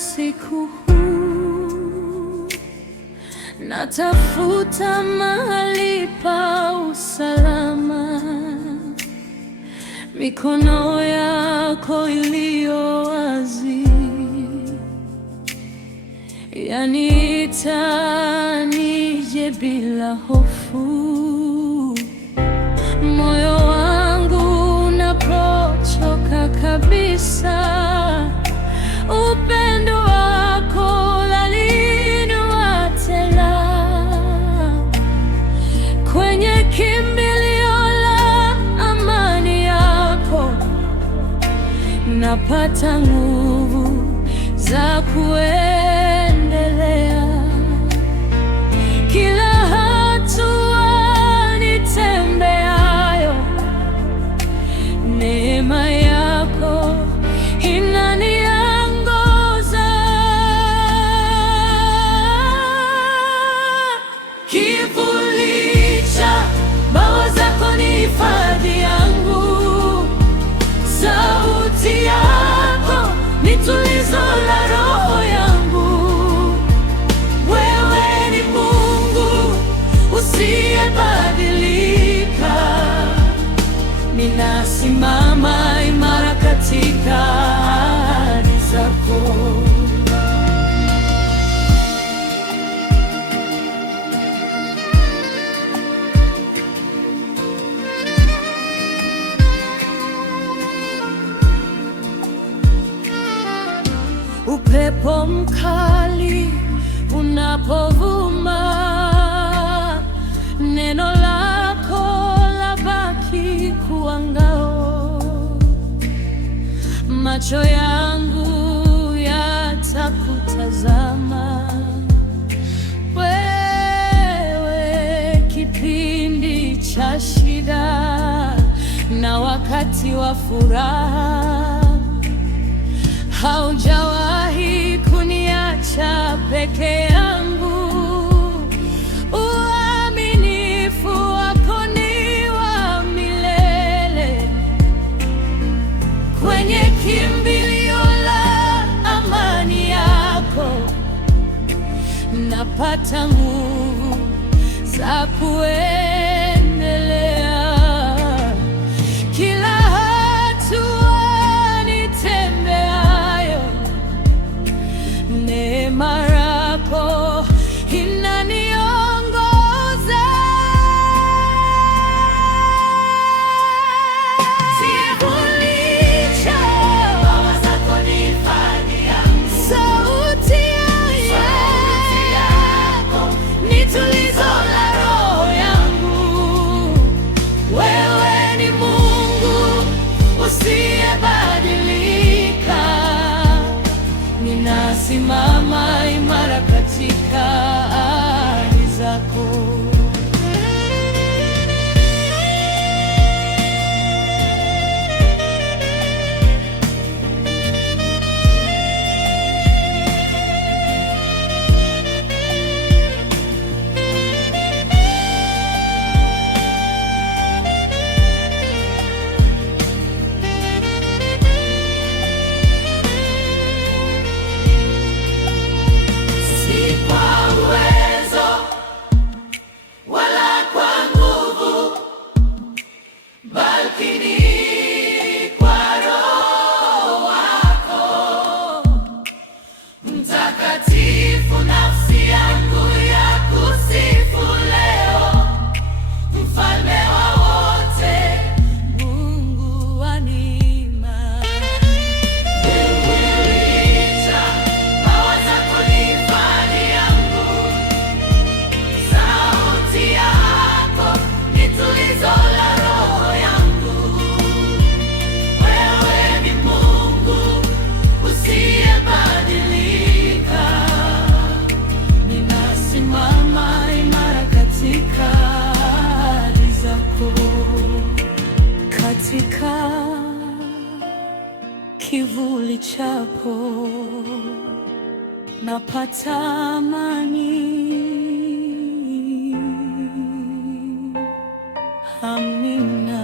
usiku huu, natafuta mahali pa usalama. Mikono yako iliyo wazi yaniita nije bila hofu. Moyo wangu unapochoka kabisa, upendo wako lalinua tena. Kwenye kimbilio la amani yako napata nguvu za kuendelea. Kila hatua nitembeayo, neema yako inaniongoza. Kivuli cha bawa zako ni hifadhi yangu, sauti yako ni tulizo la roho yangu. Wewe ni Mungu usiyebadilika, ninasimama imara katika ahadi zako. Upepo mkali unapovuma, neno lako labaki kuwa ngao. Macho yangu yatakutazama wewe, kipindi cha shida na wakati wa furaha. Haujawahi kuniacha peke yangu, uaminifu wako ni wa milele. Kwenye kimbilio la amani yako napata nguvu za kuendelea. Kila hatua nitembeayo, neema yako inaniongoza. Kivuli cha bawa zako ni hifadhi yangu, sauti yako ni tulizo la roho yangu. Wewe ni Mungu usiyebadilika, ninasimama imara katika ahadi zako. Mtakatifu, nafsi yangu ya kusifu leo, mfalme wa wote, Mungu wa neema. Uliita bawa zako ni hifadhi yangu, sauti yako ni tulizo la roho yangu. Wewe ni Mungu usiyebadilika, ninasimama imara katika ahadi zako. Katika kivuli chako napata amani. Amina.